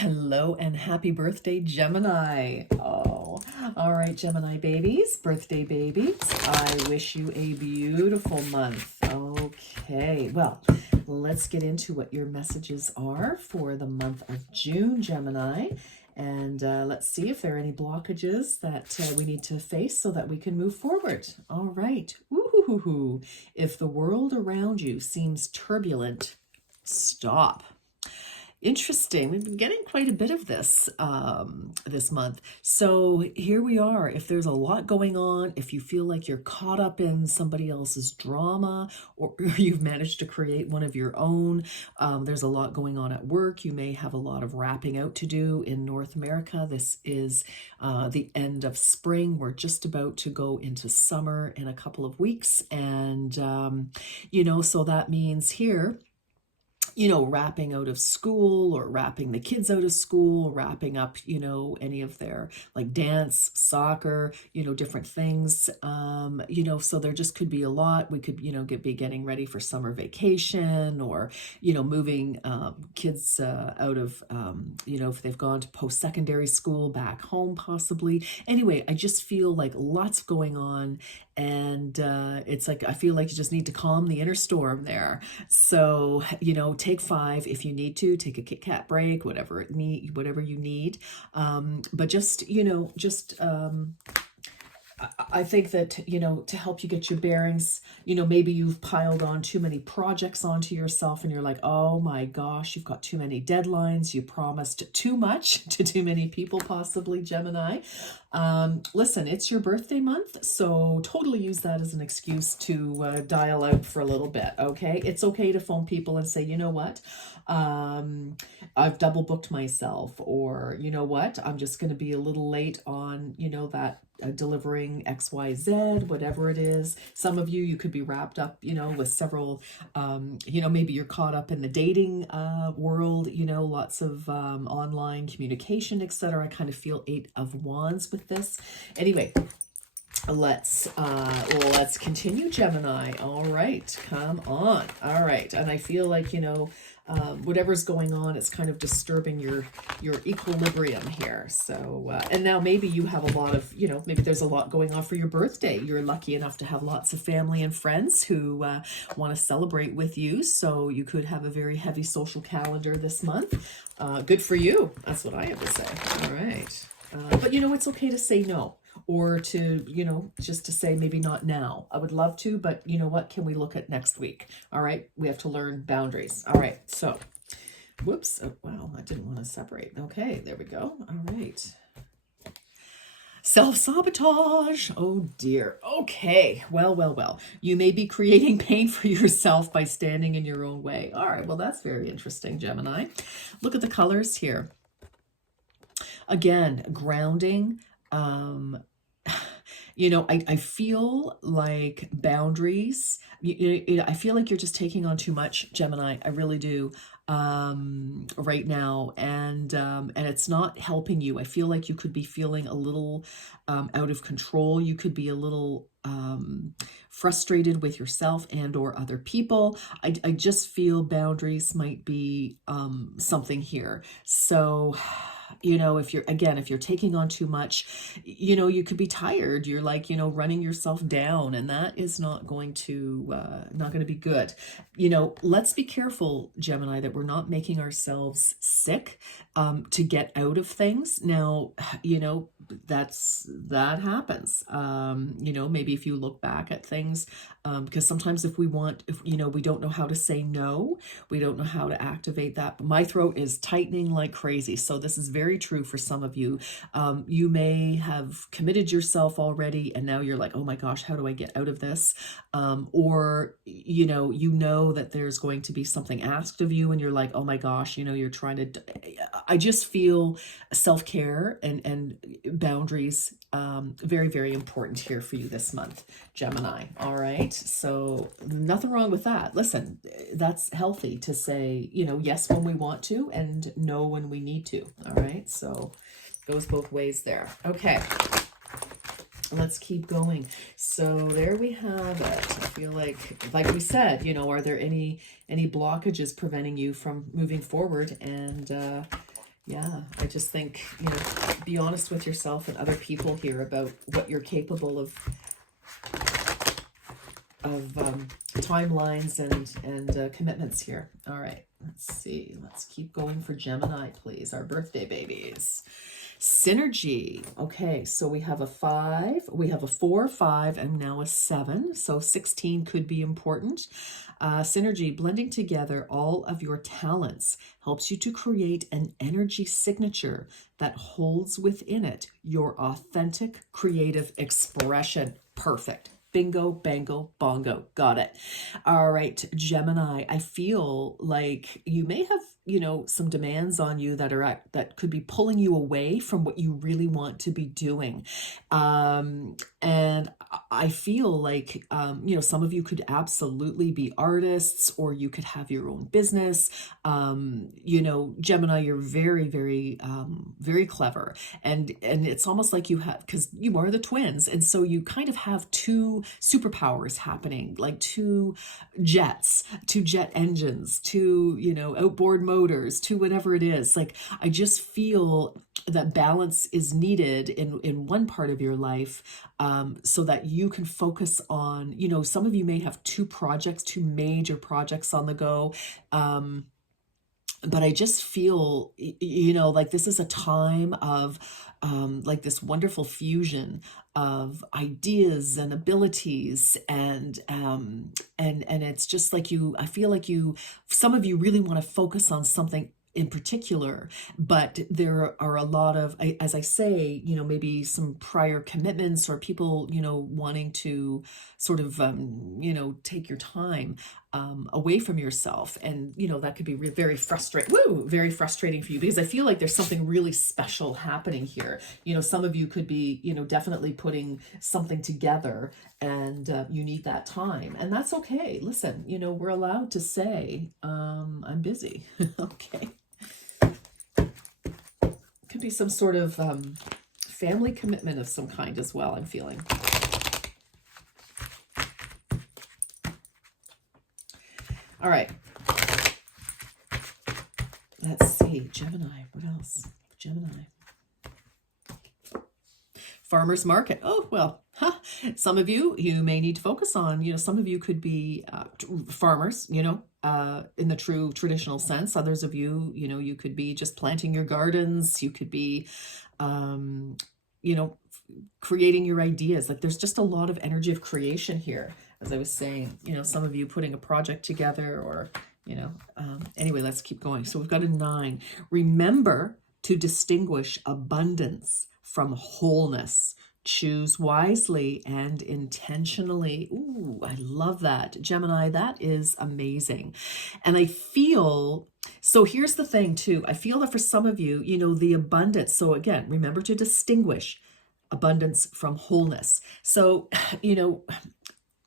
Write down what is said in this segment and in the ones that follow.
Hello and happy birthday, Gemini. Oh, all right, Gemini babies, birthday babies. I wish you a beautiful month. Okay, well, let's get into what your messages are for the month of June, Gemini. And let's see if there are any blockages that we need to face so that we can move forward. All right. Woo-hoo-hoo-hoo. If the world around you seems turbulent, stop. Interesting. We've been getting quite a bit of this this month. So here we are. If there's a lot going on, if you feel like you're caught up in somebody else's drama, or you've managed to create one of your own, there's a lot going on at work. You may have a lot of wrapping out to do in North America. This is the end of spring. We're just about to go into summer in a couple of weeks. And, so that means here, wrapping out of school or wrapping the kids out of school, wrapping up, any of their like dance, soccer, different things, so there just could be a lot. We could, be getting ready for summer vacation or, moving kids out of, if they've gone to post-secondary school back home, possibly. Anyway, I just feel like lots going on. And it's like, I feel like you just need to calm the inner storm there. So, take 5 if you need to, take a Kit Kat break, whatever you need. But just, I think that, to help you get your bearings, maybe you've piled on too many projects onto yourself and you're like, oh my gosh, you've got too many deadlines. You promised too much to too many people, possibly, Gemini. Listen, it's your birthday month, so totally use that as an excuse to dial out for a little bit, okay? It's okay to phone people and say, you know what? I've double booked myself, or you know what? I'm just going to be a little late on, that delivering XYZ, whatever it is. Some of you could be wrapped up, with several, maybe you're caught up in the dating world, lots of online communication, etc. I kind of feel 8 of Wands with this. Anyway, let's continue, Gemini. All right, come on. All right, and I feel like, whatever's going on, it's kind of disturbing your equilibrium here. So and now maybe you have a lot of, maybe there's a lot going on for your birthday. You're lucky enough to have lots of family and friends who want to celebrate with you, so you could have a very heavy social calendar this month. Good for you. That's what I have to say. All right, but it's okay to say no, or to, just to say maybe not now. I would love to, but what can we look at next week? All right, we have to learn boundaries. All right, so, whoops, oh, wow, I didn't want to separate. Okay, there we go. All right. Self-sabotage. Oh dear. Okay. Well. You may be creating pain for yourself by standing in your own way. All right, well, that's very interesting, Gemini. Look at the colors here. Again, grounding. I feel like boundaries, I feel like you're just taking on too much, Gemini. I really do, right now. And it's not helping you. I feel like you could be feeling a little, out of control. You could be a little, frustrated with yourself and or other people. I just feel boundaries might be, something here. So, if you're taking on too much, you could be tired. You're like, running yourself down, and that is not going to be good. Let's be careful, Gemini, that we're not making ourselves sick, to get out of things. Now, that happens. Maybe if you look back at things, because sometimes if we don't know how to say no, we don't know how to activate that. But my throat is tightening like crazy. So this is very true for some of you. You may have committed yourself already, and now you're like, oh my gosh, how do I get out of this? Or, that there's going to be something asked of you, and you're like, oh my gosh, you're trying to, I just feel self-care and boundaries, very, very important here for you this month, Gemini. All right. So nothing wrong with that. Listen, that's healthy to say, yes, when we want to, and no, when we need to. All right. So goes both ways there. Okay. Let's keep going. So there we have it. I feel like we said, are there any blockages preventing you from moving forward? And, Yeah, I just think, be honest with yourself and other people here about what you're capable of timelines and commitments here. All right, let's see. Let's keep going for Gemini, please. Our birthday babies. Synergy. Okay, so we have a 5, we have a 4, 5, and now a 7. So 16 could be important. Synergy, blending together all of your talents, helps you to create an energy signature that holds within it your authentic creative expression. Perfect. Bingo, bango, bongo. Got it. All right, Gemini, I feel like you may have, some demands on you that could be pulling you away from what you really want to be doing. And I feel like, some of you could absolutely be artists, or you could have your own business. Gemini, you're very, very, very clever. And it's almost like you have, because you are the twins. And so you kind of have two superpowers happening, like two jet engines, two, outboard motors, two whatever it is. Like, I just feel that balance is needed in one part of your life, so that you can focus on, some of you may have two major projects on the go. But I just feel, like this is a time of like this wonderful fusion of ideas and abilities, and it's just like I feel like some of you really want to focus on something in particular, but there are a lot of, as I say, maybe some prior commitments, or people, wanting to sort of, take your time away from yourself. And, that could be very very frustrating for you, because I feel like there's something really special happening here. Some of you could be, definitely putting something together, and you need that time, and that's okay. Listen, we're allowed to say, I'm busy. Okay. Could be some sort of family commitment of some kind as well, I'm feeling. All right. Let's see. Gemini. What else? Gemini. Farmer's market. Oh, well, some of you may need to focus on, some of you could be farmers, in the true traditional sense. Others of you, you could be just planting your gardens. You could be, creating your ideas. Like, there's just a lot of energy of creation here. As I was saying, some of you putting a project together, or, anyway, let's keep going. So we've got a 9. Remember to distinguish abundance from wholeness. Choose wisely and intentionally. Ooh, I love that. Gemini, that is amazing. And I feel, so here's the thing too. I feel that for some of you, the abundance. So again, remember to distinguish abundance from wholeness. So,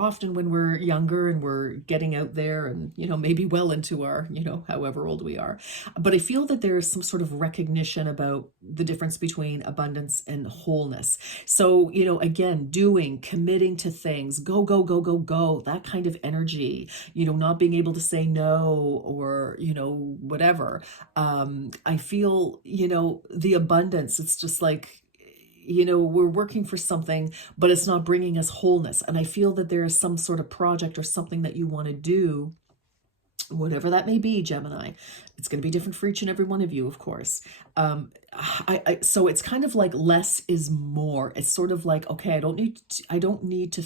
often when we're younger and we're getting out there and, maybe well into our, however old we are. But I feel that there's some sort of recognition about the difference between abundance and wholeness. So, again, committing to things, go, go, go, go, go, that kind of energy, not being able to say no, or, whatever. I feel, the abundance, it's just like, we're working for something, but it's not bringing us wholeness. And I feel that there is some sort of project or something that you want to do, whatever that may be, Gemini. It's going to be different for each and every one of you, of course. So it's kind of like less is more. It's sort of like, okay, I don't need to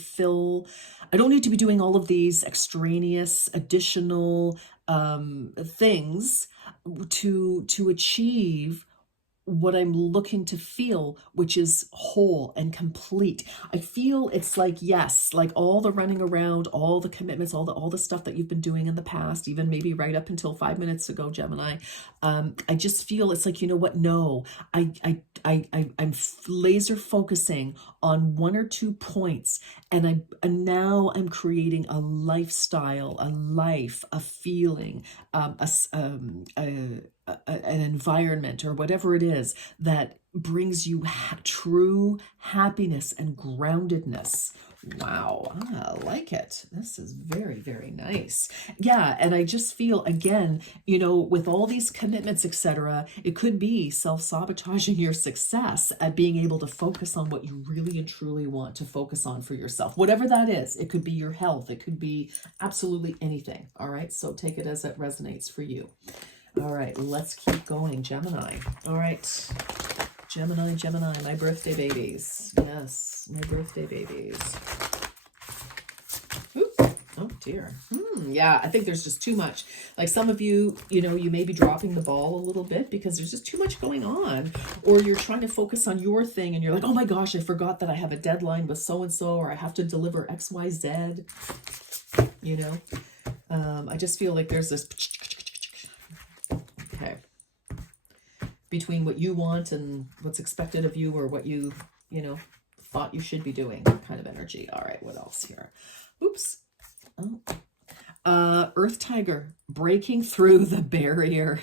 be doing all of these extraneous additional things to achieve what I'm looking to feel, which is whole and complete. I feel it's like, yes, like all the running around, all the commitments, all the stuff that you've been doing in the past, even maybe right up until 5 minutes ago, Gemini. I just feel it's like, you know what? No, I'm laser focusing on 1 or 2 points, and now I'm creating a lifestyle, a life, a feeling, an environment, or whatever it is that brings you true happiness and groundedness. Wow, I like it. This is very, very nice. Yeah, and I just feel again, you know, with all these commitments, etc., it could be self-sabotaging your success at being able to focus on what you really and truly want to focus on for yourself. Whatever that is, it could be your health, it could be absolutely anything. All right, so take it as it resonates for you. All right, let's keep going, Gemini. All right, Gemini, Gemini, my birthday babies. Yes, my birthday babies. Oops. Oh dear. Yeah, I think there's just too much. Like some of you, you know, you may be dropping the ball a little bit because there's just too much going on. Or you're trying to focus on your thing and you're like, oh my gosh, I forgot that I have a deadline with so-and-so, or I have to deliver X, Y, Z. You know, I just feel like there's this... Okay. Between what you want and what's expected of you, or what you know, thought you should be doing kind of energy. All right, what else here? Oops. Oh. Earth Tiger, breaking through the barrier.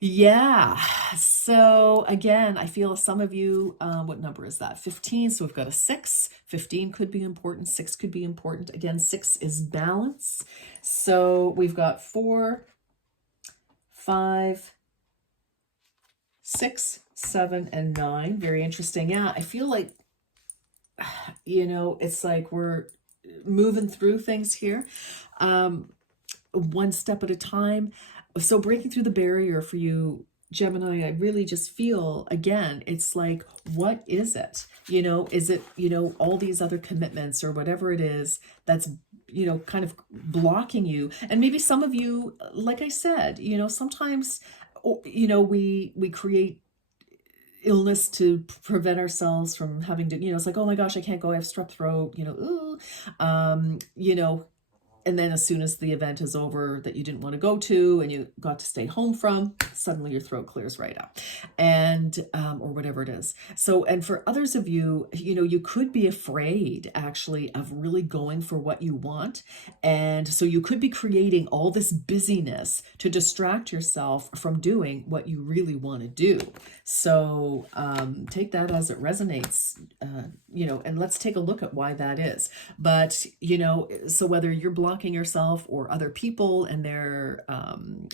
Yeah. So again, I feel some of you, what number is that? 15. So we've got a 6. 15 could be important. 6 could be important. Again, 6 is balance. So we've got 4, 5, 6, 7, and 9. Very interesting. Yeah, I feel like, you know, it's like we're moving through things here, one step at a time. So breaking through the barrier for you, Gemini, I really just feel, again, it's like, what is it? You know, is it, you know, all these other commitments or whatever it is that's, you know, kind of blocking you? And maybe some of you, like I said, you know, sometimes, you know, we create illness to prevent ourselves from having to, you know, it's like, oh my gosh, I can't go, I have strep throat, you know, you know, and then as soon as the event is over that you didn't want to go to and you got to stay home from, suddenly your throat clears right up, and or whatever it is. So, and for others of you, you know, you could be afraid actually of really going for what you want. And so you could be creating all this busyness to distract yourself from doing what you really want to do. So take that as it resonates, you know, and let's take a look at why that is. But, you know, so whether you're blocking yourself or other people and their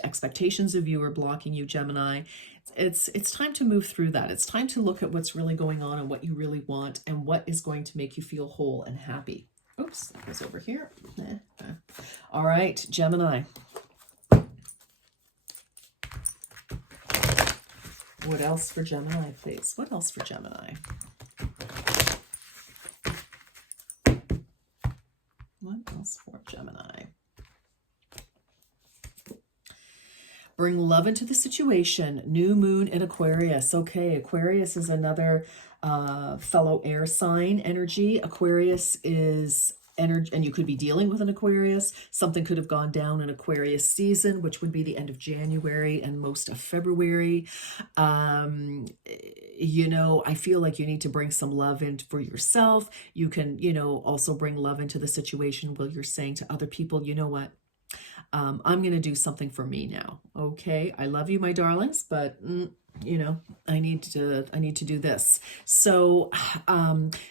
expectations of you are blocking you, Gemini, it's time to move through that. It's time to look at what's really going on and what you really want and what is going to make you feel whole and happy. Oops, that goes over here. All right, Gemini. What else for Gemini, please? What else for Gemini? What else for Gemini? Bring love into the situation. New moon in Aquarius. Okay, Aquarius is another fellow air sign energy. Aquarius is energy, and you could be dealing with an Aquarius. Something could have gone down in Aquarius season, which would be the end of January and most of February. You know, I feel like you need to bring some love in for yourself. You can, you know, also bring love into the situation while you're saying to other people, you know what? I'm going to do something for me now. Okay. I love you, my darlings, but you know, I need to do this. So,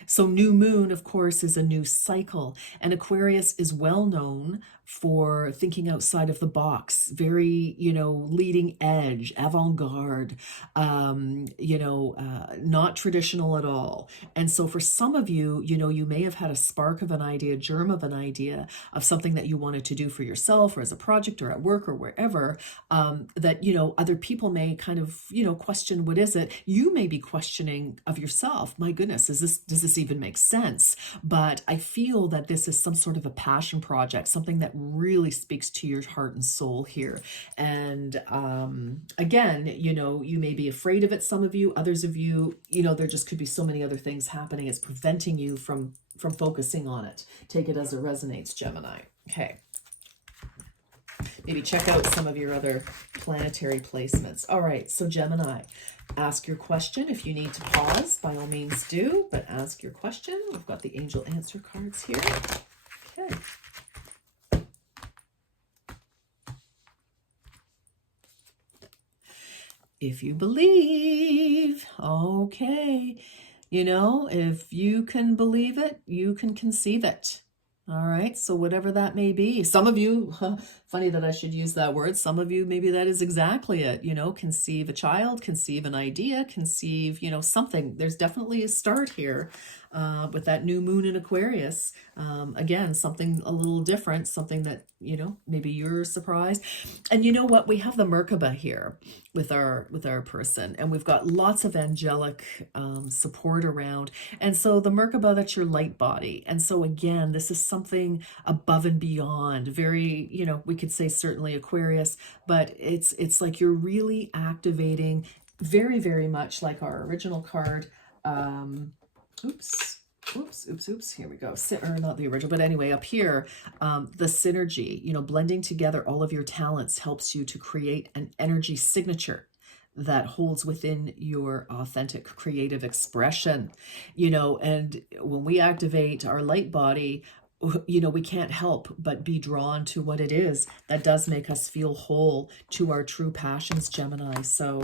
so new moon, of course, is a new cycle, and Aquarius is well known for thinking outside of the box, very, you know, leading edge, avant-garde, you know, not traditional at all. And so for some of you, you know, you may have had a spark of an idea, germ of an idea of something that you wanted to do for yourself or as a project or at work or wherever, that, you know, other people may kind of, you know, question, what is it? You may be questioning of yourself, my goodness, does this even make sense? But I feel that this is some sort of a passion project, something that really speaks to your heart and soul here. And again, you know, you may be afraid of it, some of you, others of you, you know, there just could be so many other things happening. It's preventing you from focusing on it. Take it as it resonates, Gemini. Okay. Maybe check out some of your other planetary placements. All right, so Gemini, ask your question. If you need to pause, by all means do, but ask your question. We've got the angel answer cards here. Okay. If you believe, okay. If you can believe it, you can conceive it. All right, so whatever that may be. Some of you, funny that I should use that word, some of you, maybe that is exactly it. Conceive a child, conceive an idea, conceive, something. There's definitely a start here with that new moon in Aquarius. Again, something a little different, something that, maybe you're surprised. And you know what? We have the Merkaba here with our person, and we've got lots of angelic support around. And so the Merkaba, that's your light body. And so again, this is something above and beyond, very, we could say certainly Aquarius, but it's like you're really activating, very, very much like our original card. Oops. Here we go. Or not the original, but anyway, up here, the synergy, blending together all of your talents helps you to create an energy signature that holds within your authentic creative expression, and when we activate our light body, we can't help but be drawn to what it is that does make us feel whole, to our true passions, Gemini. So,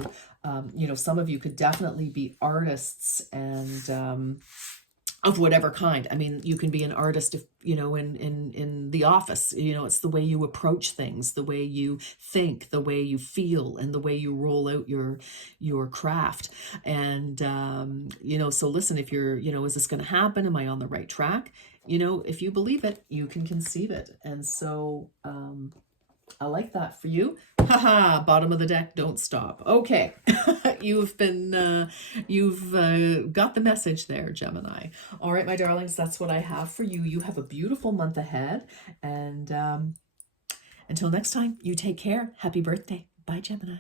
some of you could definitely be artists and of whatever kind. I mean, you can be an artist if, in the office, it's the way you approach things, the way you think, the way you feel, and the way you roll out your craft. And, so listen, if you're, is this going to happen? Am I on the right track? If you believe it, you can conceive it. And so, I like that for you. Haha, bottom of the deck, don't stop. Okay, you've got the message there, Gemini. All right, my darlings, that's what I have for you. You have a beautiful month ahead. And until next time, you take care. Happy birthday. Bye, Gemini.